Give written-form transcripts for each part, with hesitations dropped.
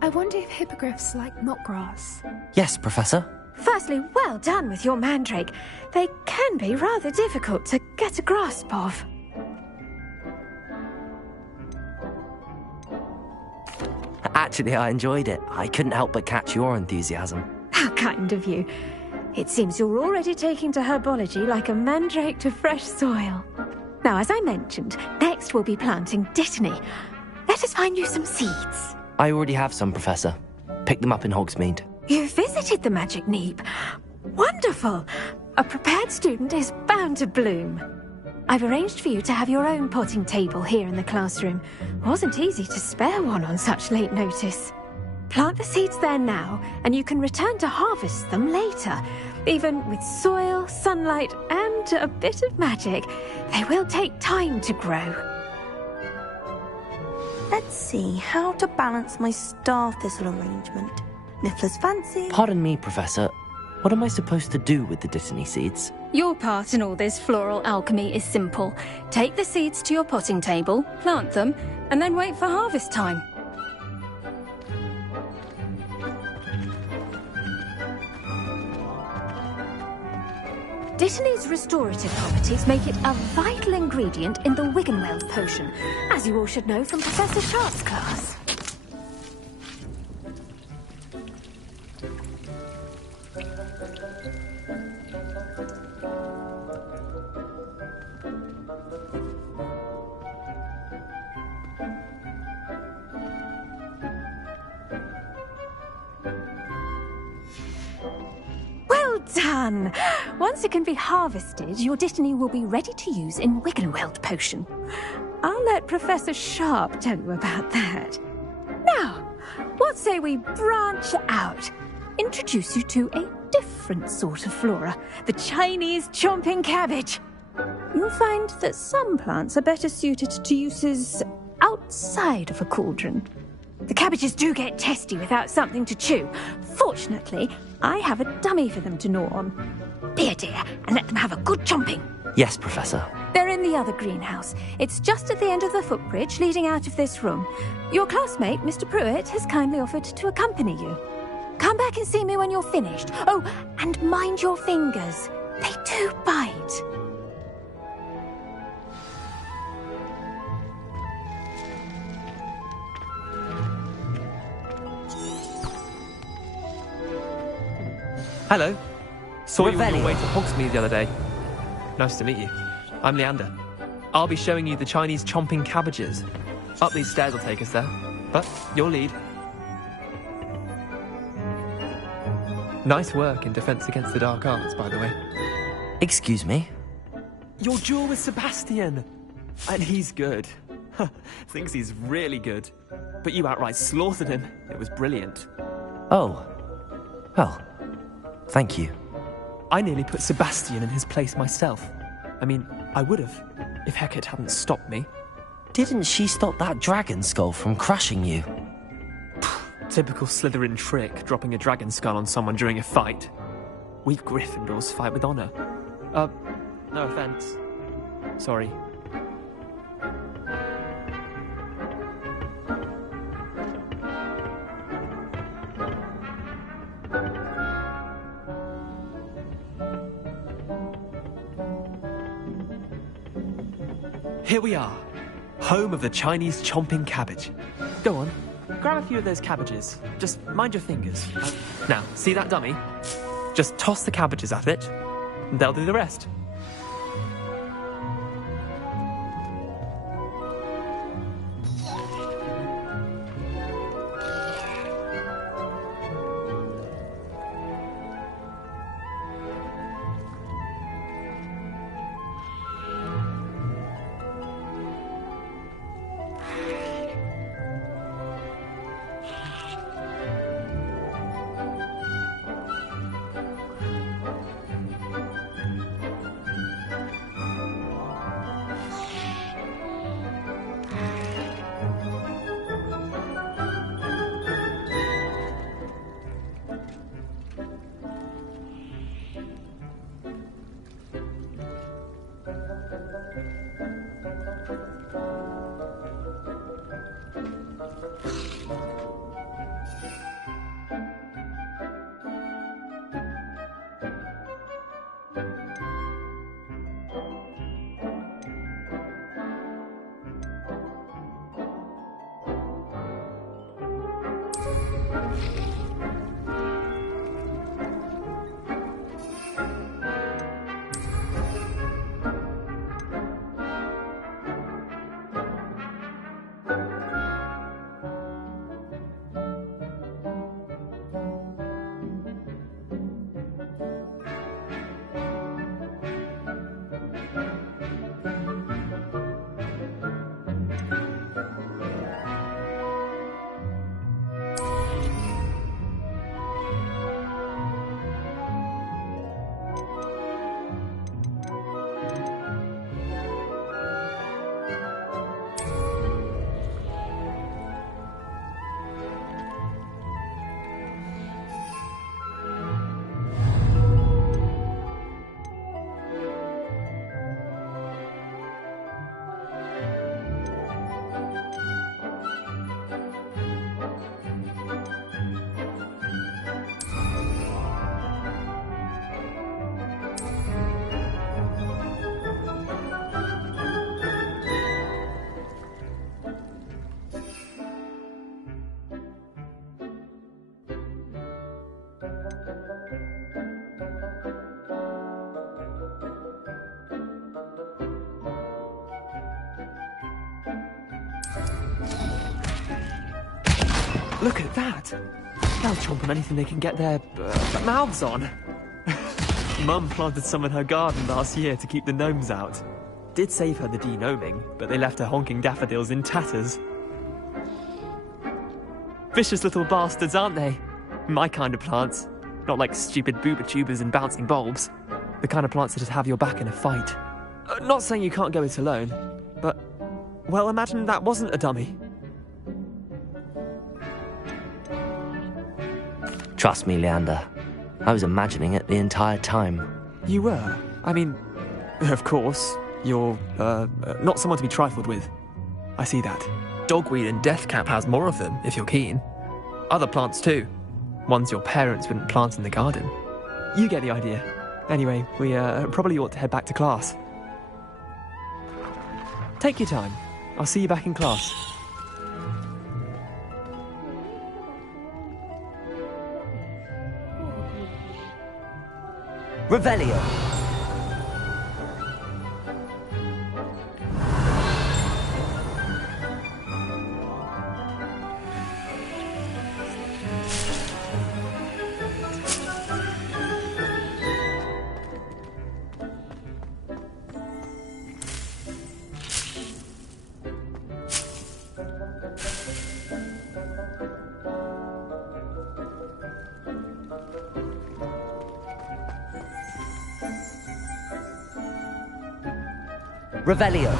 I wonder if hippogriffs like knotgrass. Yes, Professor. Firstly, well done with your mandrake. They can be rather difficult to get a grasp of. Actually, I enjoyed it. I couldn't help but catch your enthusiasm. How kind of you. It seems you're already taking to herbology like a mandrake to fresh soil. Now, as I mentioned, next we'll be planting dittany. Let us find you some seeds. I already have some, Professor. Picked them up in Hogsmeade. You visited the Magic Neep. Wonderful! A prepared student is bound to bloom. I've arranged for you to have your own potting table here in the classroom. Wasn't easy to spare one on such late notice. Plant the seeds there now, and you can return to harvest them later. Even with soil, sunlight, and a bit of magic, they will take time to grow. Let's see how to balance my star thistle arrangement. Niffler's fancy. Pardon me, Professor. What am I supposed to do with the dittany seeds? Your part in all this floral alchemy is simple. Take the seeds to your potting table, plant them, and then wait for harvest time. Dittany's restorative properties make it a vital ingredient in the Wiggenweld potion, as you all should know from Professor Sharp's class. Well done! Once it can be harvested, your dittany will be ready to use in Wiggenweld potion. I'll let Professor Sharp tell you about that. Now, what say we branch out? Introduce you to a different sort of flora, the Chinese chomping cabbage. You'll find that some plants are better suited to uses outside of a cauldron. The cabbages do get testy without something to chew. Fortunately, I have a dummy for them to gnaw on. Be a dear and let them have a good chomping. Yes, Professor. They're in the other greenhouse. It's just at the end of the footbridge leading out of this room. Your classmate, Mr. Pruitt, has kindly offered to accompany you. Come back and see me when you're finished. Oh, and mind your fingers. They do bite. Hello. Saw you on your Revelio. way to Hogsmeade the other day. Nice to meet you. I'm Leander. I'll be showing you the Chinese chomping cabbages. Up these stairs will take us there. But your lead. Nice work in Defense Against the Dark Arts, by the way. Excuse me? Your duel with Sebastian! And he's good. Thinks he's really good. But you outright slaughtered him. It was brilliant. Oh. Well, thank you. I nearly put Sebastian in his place myself. I mean, I would have, if Hecate hadn't stopped me. Didn't she stop that dragon skull from crushing you? Typical Slytherin trick, dropping a dragon skull on someone during a fight. We Gryffindors fight with honor. No offense. Sorry. Here we are, home of the Chinese chomping cabbage. Go on, grab a few of those cabbages. Just mind your fingers. Now, see that dummy? Just toss the cabbages at it, and they'll do the rest. Look at that! They'll chomp on anything they can get their mouths on. Mum planted some in her garden last year to keep the gnomes out. Did save her the de-gnoming, but they left her honking daffodils in tatters. Vicious little bastards, aren't they? My kind of plants. Not like stupid booba tubers and bouncing bulbs. The kind of plants that just have your back in a fight. Not saying you can't go it alone, but... well, imagine that wasn't a dummy. Trust me, Leander. I was imagining it the entire time. You were? I mean, of course, you're, not someone to be trifled with. I see that. Dogweed and deathcap has more of them, if you're keen. Other plants too. Ones your parents wouldn't plant in the garden. You get the idea. Anyway, we, probably ought to head back to class. Take your time. I'll see you back in class. Revelio. Revelio.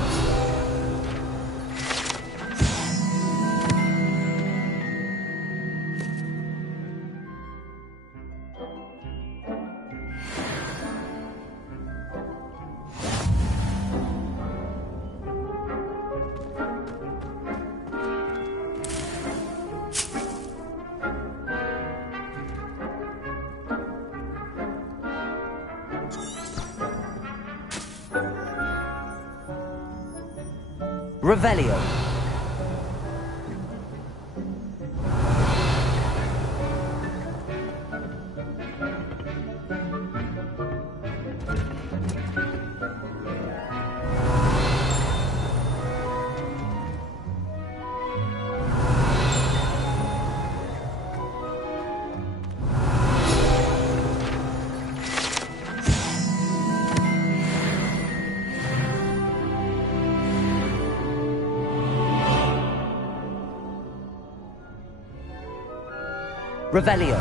Revelio. Revelio.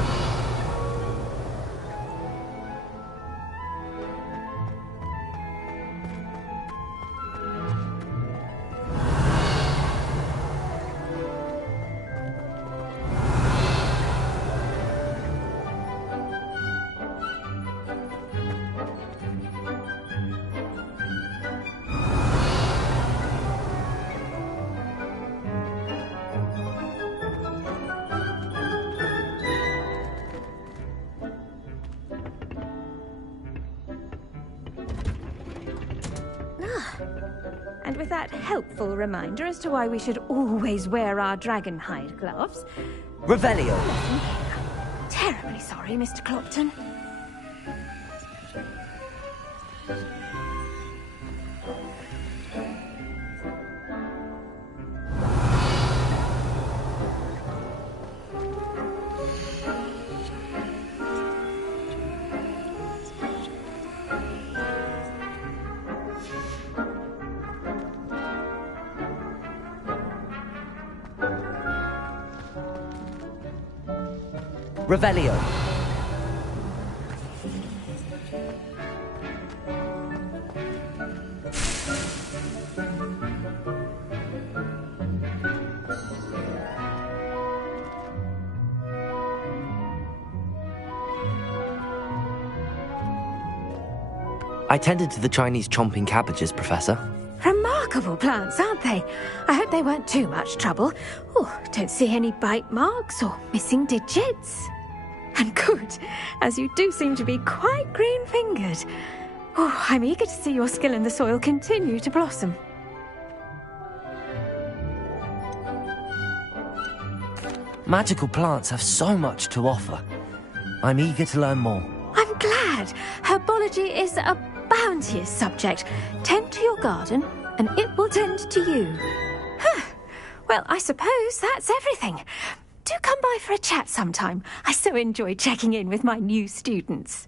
And with that helpful reminder as to why we should always wear our dragon hide gloves, Revelio. Terribly sorry, Mr. Clopton. Revelio. I tended to the Chinese chomping cabbages, Professor. Remarkable plants, aren't they? I hope they weren't too much trouble. Oh, don't see any bite marks or missing digits. And good, as you do seem to be quite green-fingered. Oh, I'm eager to see your skill in the soil continue to blossom. Magical plants have so much to offer. I'm eager to learn more. I'm glad. Herbology is a bounteous subject. Tend to your garden, and it will tend to you. Huh. Well, I suppose that's everything. Do come by for a chat sometime. I so enjoy checking in with my new students.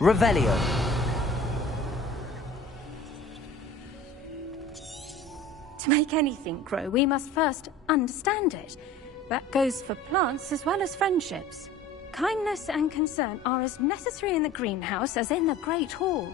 Revelio. To make anything grow, we must first understand it. That goes for plants as well as friendships. Kindness and concern are as necessary in the greenhouse as in the Great Hall.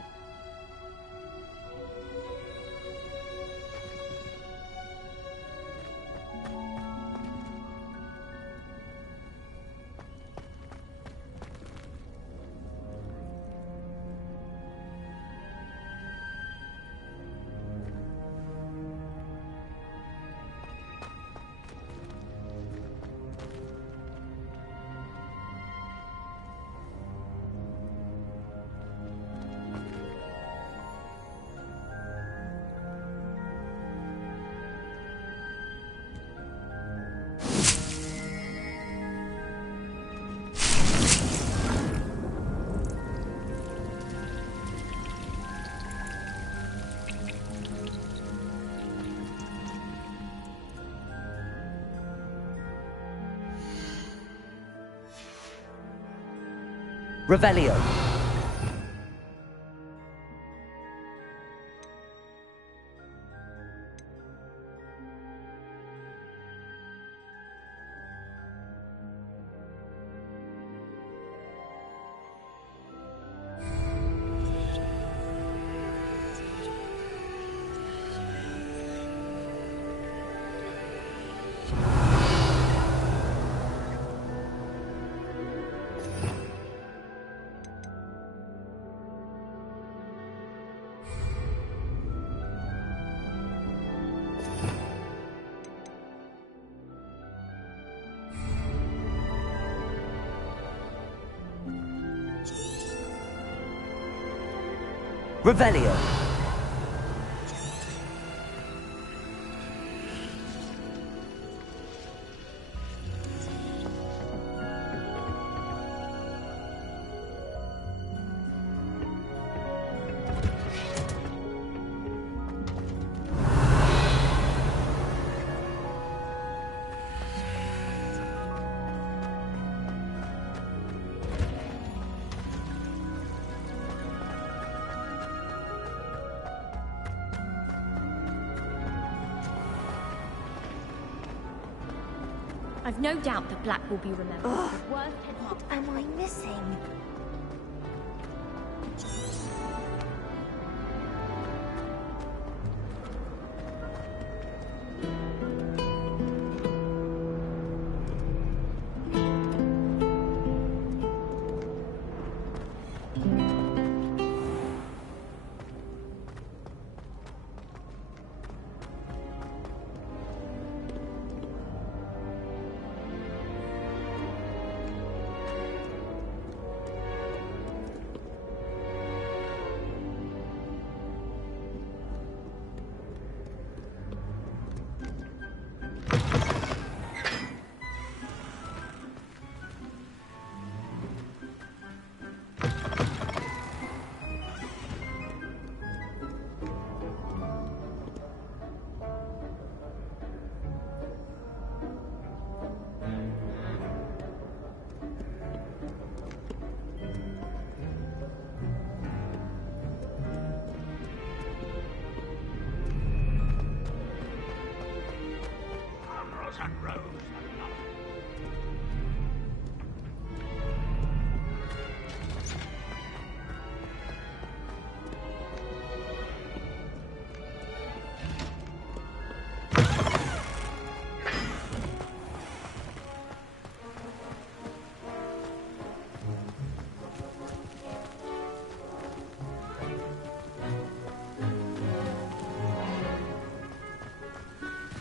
Revelio. Revelio. I've no doubt that Black will be remembered. Ugh. The worst headmaster. What am I missing?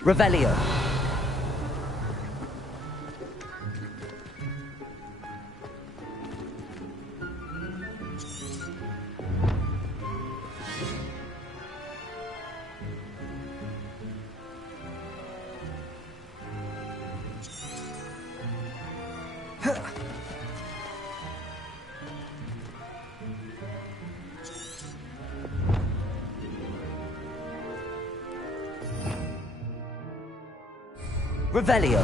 Revelio. Revelio.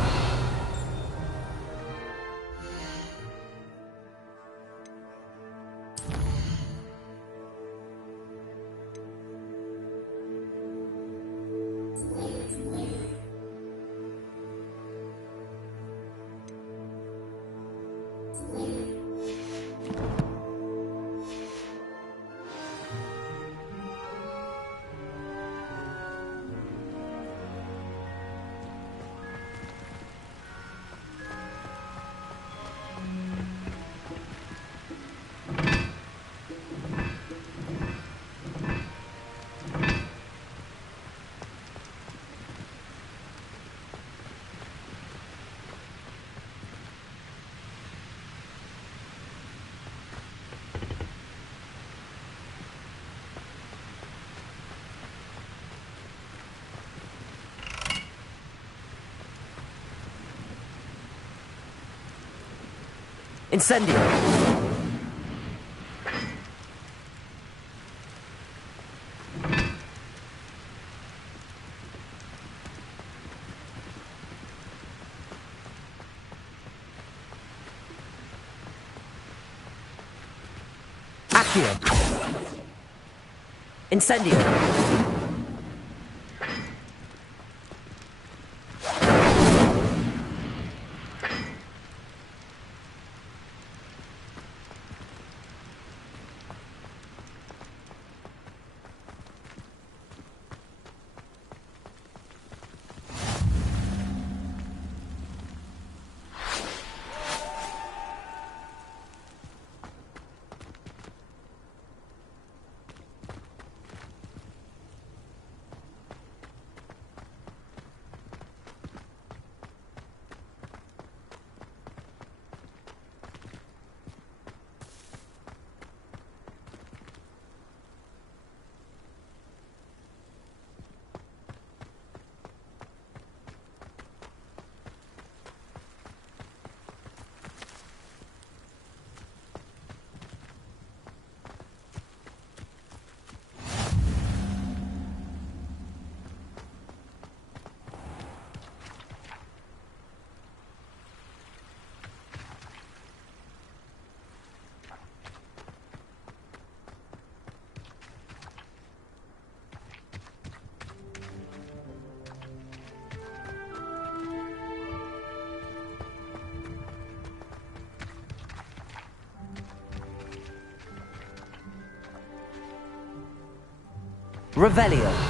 Incendio. Accio. Incendio. Revelio.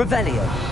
Revelio.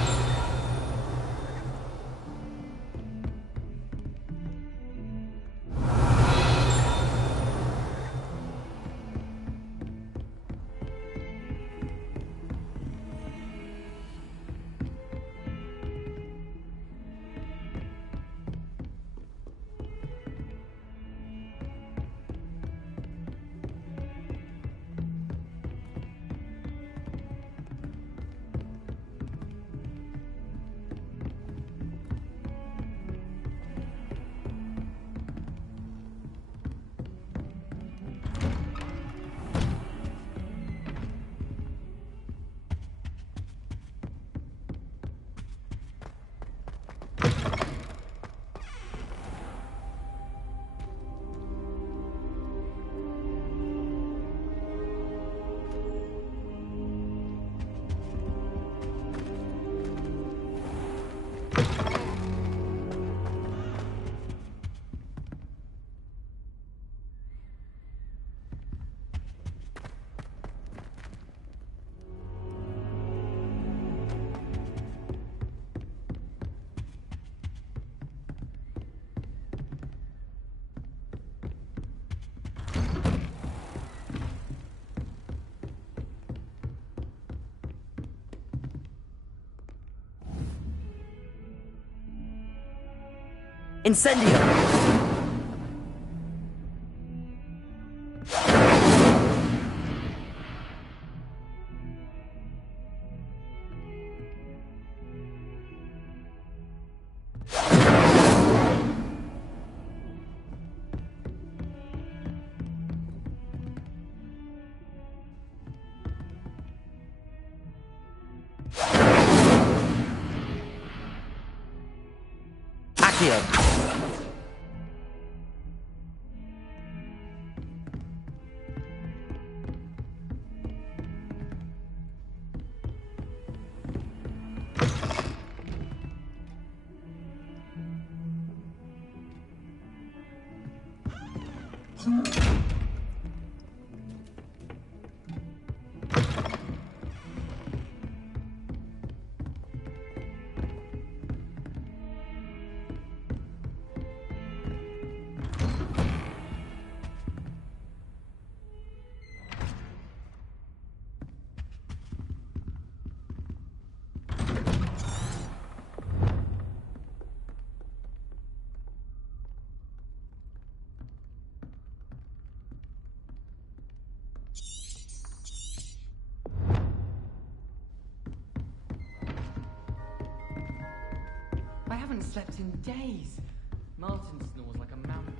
Incendio! Accio! I haven't slept in days. Martin snores like a mountain.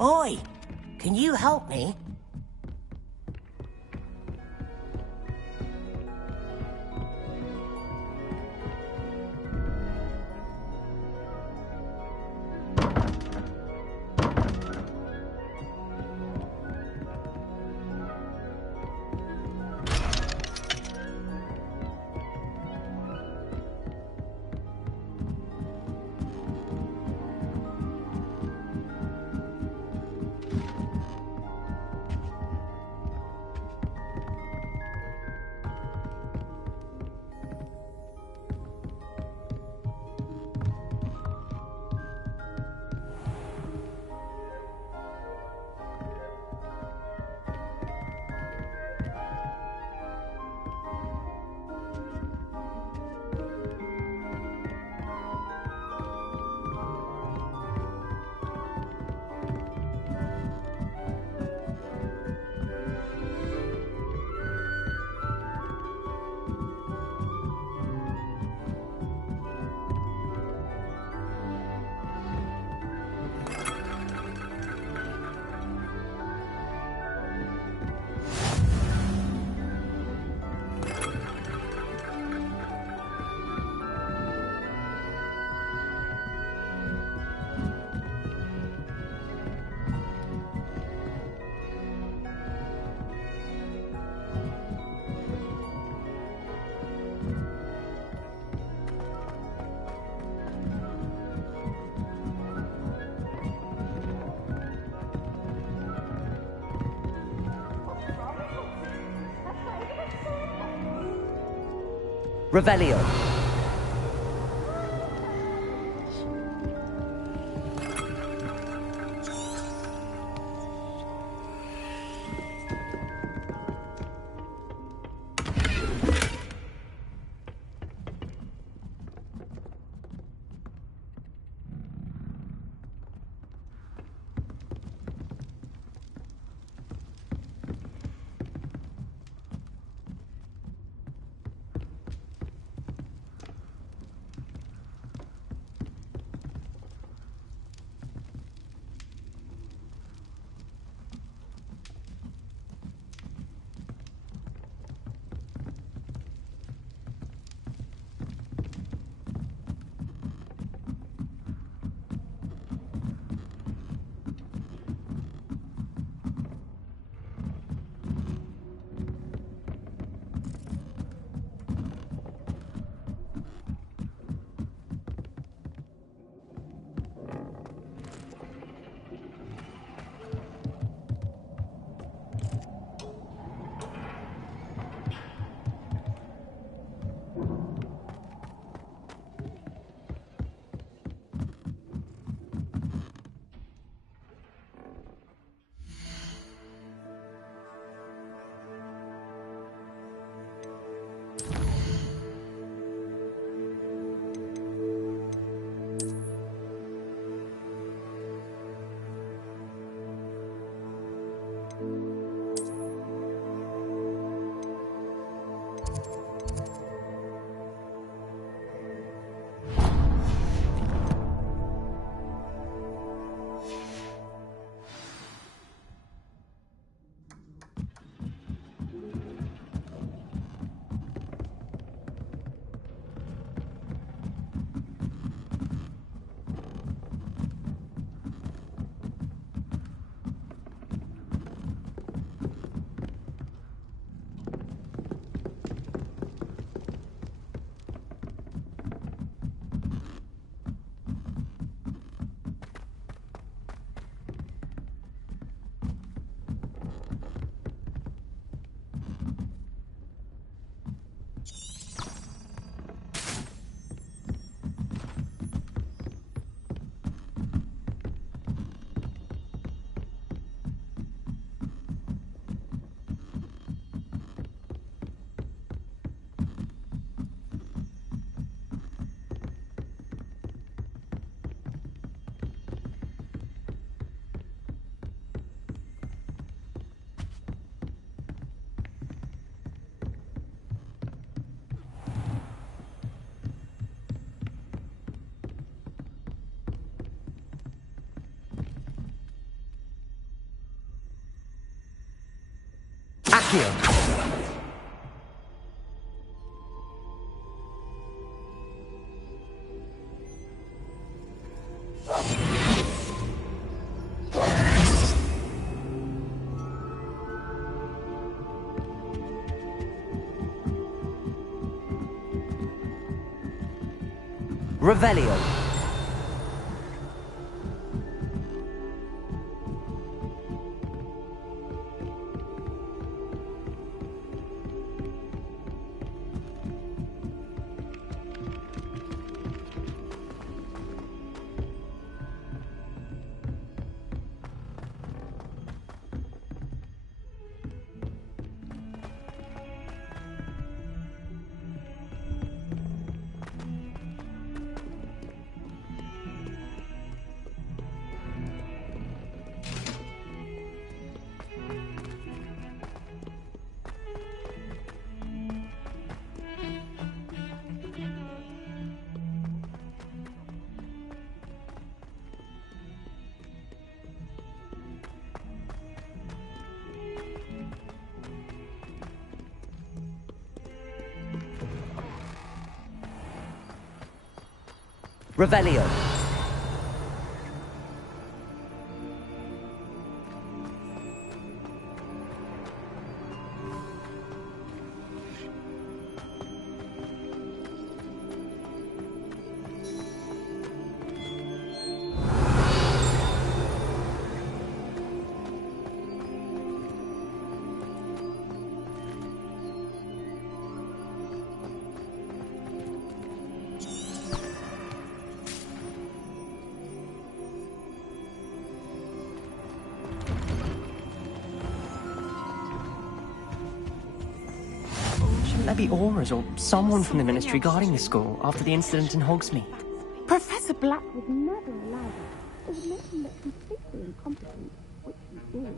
Oi! Can you help me? Revelio. Accio. Revelio. Revelio. Shouldn't there be auras or someone from the Ministry guarding the school after the incident in Hogsmeade? Professor Black would never allow that. It would make him look completely incompetent, which he is.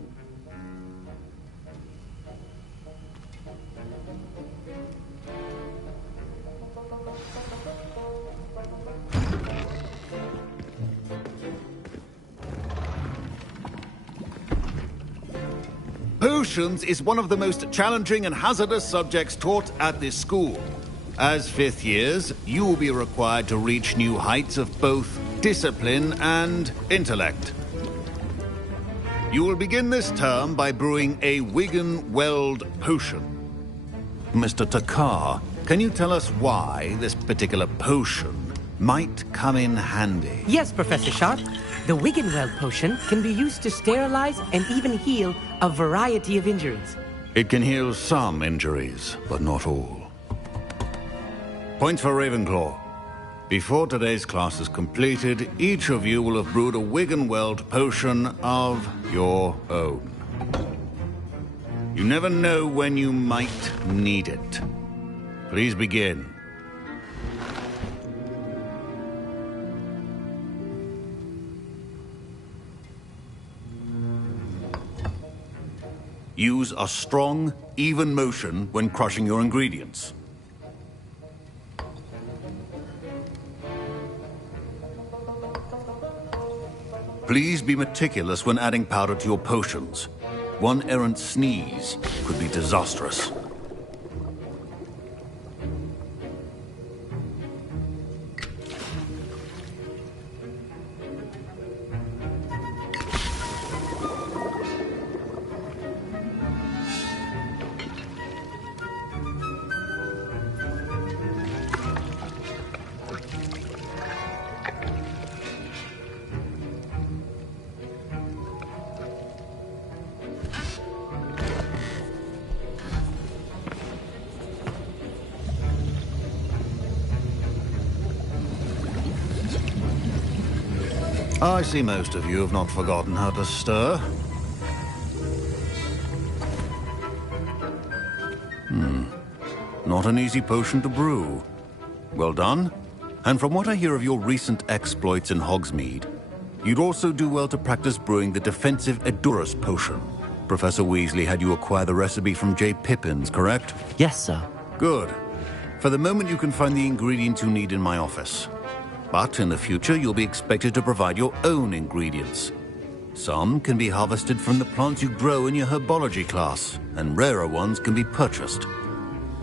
Potions is one of the most challenging and hazardous subjects taught at this school. As fifth years, you will be required to reach new heights of both discipline and intellect. You will begin this term by brewing a Wiggenweld potion. Mr. Takar, can you tell us why this particular potion might come in handy? Yes, Professor Sharp. The Wiggenweld potion can be used to sterilize and even heal a variety of injuries. It can heal some injuries, but not all. Point for Ravenclaw. Before today's class is completed, each of you will have brewed a Wiggenweld potion of your own. You never know when you might need it. Please begin. Use a strong, even motion when crushing your ingredients. Please be meticulous when adding powder to your potions. One errant sneeze could be disastrous. I see most of you have not forgotten how to stir. Not an easy potion to brew. Well done. And from what I hear of your recent exploits in Hogsmeade, you'd also do well to practice brewing the defensive Edurus potion. Professor Weasley had you acquire the recipe from J. Pippins, correct? Yes, sir. Good. For the moment, you can find the ingredients you need in my office. But in the future, you'll be expected to provide your own ingredients. Some can be harvested from the plants you grow in your herbology class, and rarer ones can be purchased.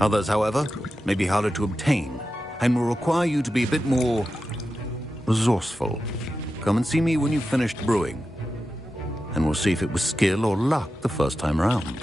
Others, however, may be harder to obtain, and will require you to be a bit more resourceful. Come and see me when you've finished brewing, and we'll see if it was skill or luck the first time around.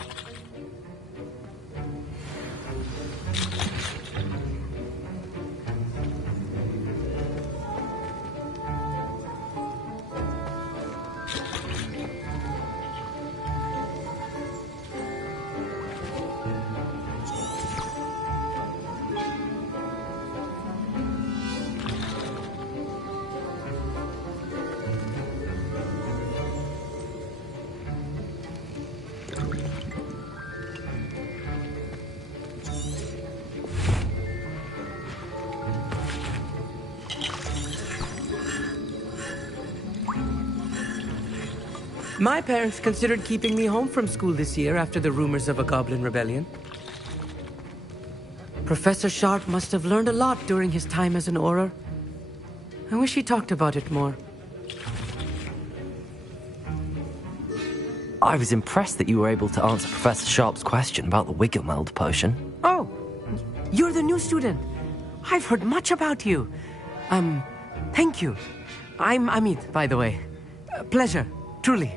My parents considered keeping me home from school this year after the rumors of a goblin rebellion. Professor Sharp must have learned a lot during his time as an Auror. I wish he talked about it more. I was impressed that you were able to answer Professor Sharp's question about the Wiggenweld potion. Oh, you're the new student. I've heard much about you. Thank you. I'm Amit, by the way. Pleasure, truly.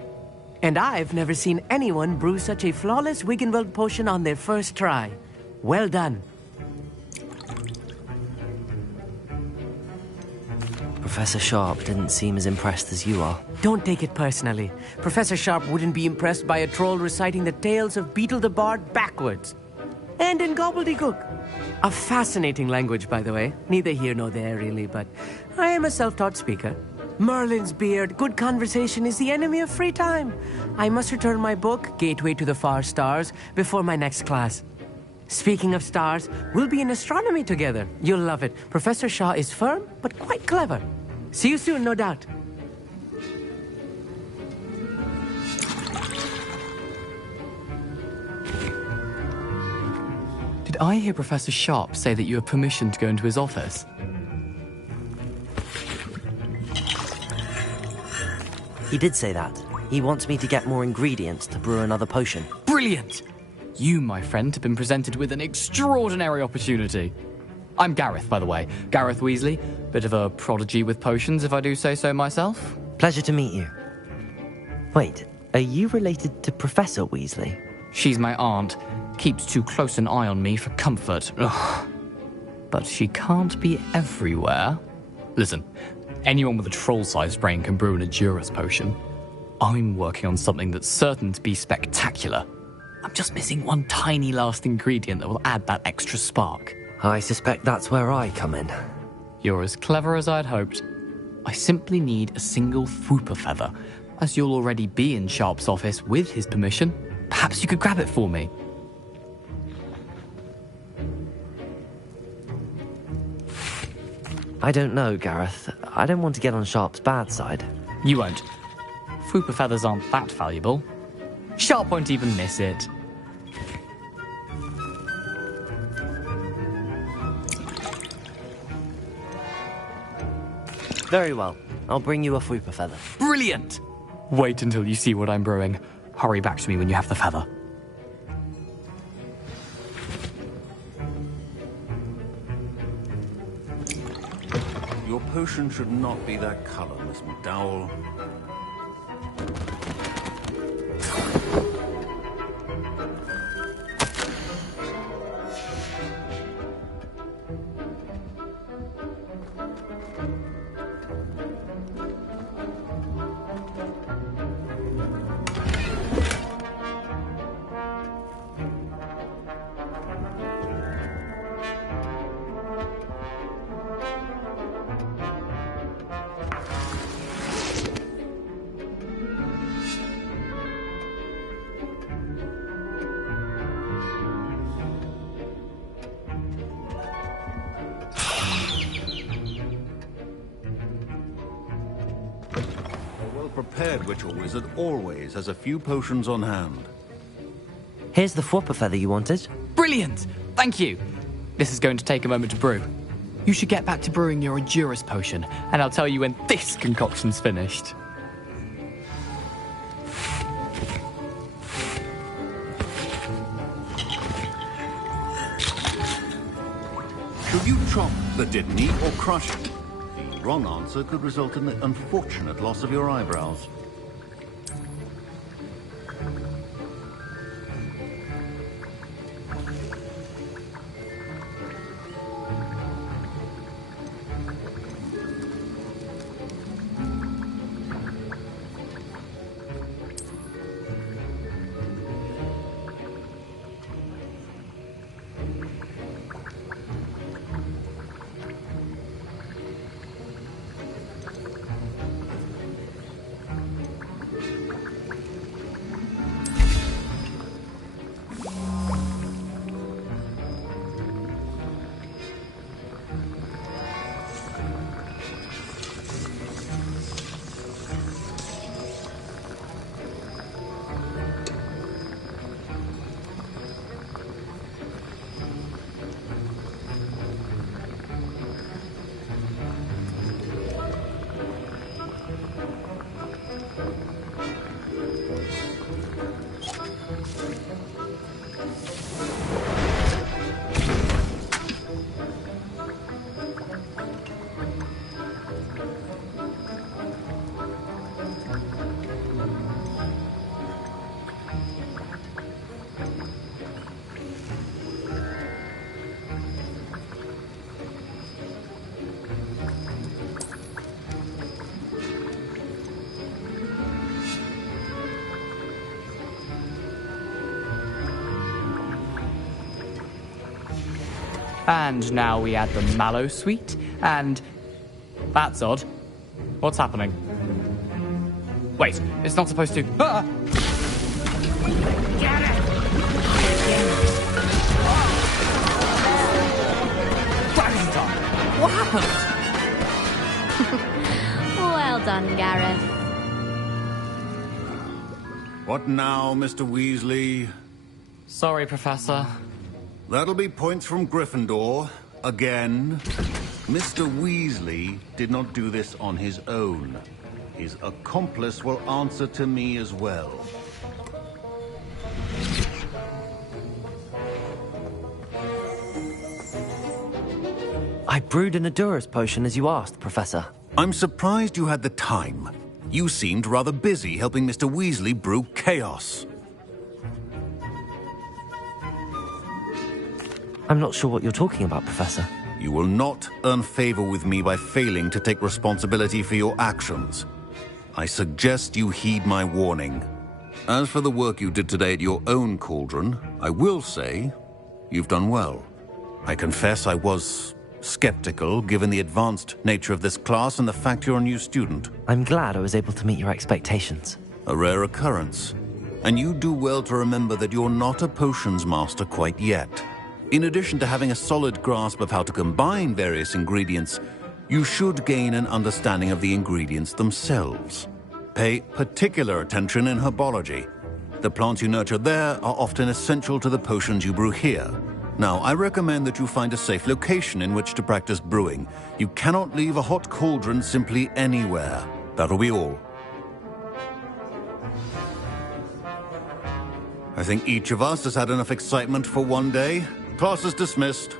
And I've never seen anyone brew such a flawless Wiggenweld potion on their first try. Well done. Professor Sharp didn't seem as impressed as you are. Don't take it personally. Professor Sharp wouldn't be impressed by a troll reciting the tales of Beetle the Bard backwards. And in gobbledygook. A fascinating language, by the way. Neither here nor there, really, but I am a self-taught speaker. Merlin's beard, good conversation is the enemy of free time. I must return my book, Gateway to the Far Stars, before my next class. Speaking of stars, we'll be in astronomy together. You'll love it. Professor Shaw is firm, but quite clever. See you soon, no doubt. Did I hear Professor Sharp say that you have permission to go into his office? He did say that. He wants me to get more ingredients to brew another potion. Brilliant! You, my friend, have been presented with an extraordinary opportunity. I'm Gareth, by the way. Gareth Weasley. Bit of a prodigy with potions, if I do say so myself. Pleasure to meet you. Wait, are you related to Professor Weasley? She's my aunt. Keeps too close an eye on me for comfort. Ugh. But she can't be everywhere. Listen, anyone with a troll-sized brain can brew an Adurus potion. I'm working on something that's certain to be spectacular. I'm just missing one tiny last ingredient that will add that extra spark. I suspect that's where I come in. You're as clever as I'd hoped. I simply need a single Fwooper feather. As you'll already be in Sharp's office with his permission, perhaps you could grab it for me. I don't know, Gareth. I don't want to get on Sharp's bad side. You won't. Fwooper feathers aren't that valuable. Sharp won't even miss it. Very well. I'll bring you a Fwooper feather. Brilliant! Wait until you see what I'm brewing. Hurry back to me when you have the feather. Your potion should not be that color, Miss McDowell. Prepared witch or wizard always has a few potions on hand. Here's the Fwooper feather you wanted. Brilliant! Thank you! This is going to take a moment to brew. You should get back to brewing your Adurus potion, and I'll tell you when this concoction's finished. Should you chop the Dittany or crush it? The wrong answer could result in the unfortunate loss of your eyebrows. And now we add the mallow sweet, and... That's odd. What's happening? Wait, it's not supposed to... Ah! Get it! What happened? Well done, Gareth. What now, Mr. Weasley? Sorry, Professor. That'll be points from Gryffindor. Again. Mr. Weasley did not do this on his own. His accomplice will answer to me as well. I brewed an Adurus potion as you asked, Professor. I'm surprised you had the time. You seemed rather busy helping Mr. Weasley brew chaos. I'm not sure what you're talking about, Professor. You will not earn favor with me by failing to take responsibility for your actions. I suggest you heed my warning. As for the work you did today at your own cauldron, I will say you've done well. I confess I was skeptical, given the advanced nature of this class and the fact you're a new student. I'm glad I was able to meet your expectations. A rare occurrence. And you do well to remember that you're not a potions master quite yet. In addition to having a solid grasp of how to combine various ingredients, you should gain an understanding of the ingredients themselves. Pay particular attention in herbology. The plants you nurture there are often essential to the potions you brew here. Now, I recommend that you find a safe location in which to practice brewing. You cannot leave a hot cauldron simply anywhere. That'll be all. I think each of us has had enough excitement for one day. Class is dismissed.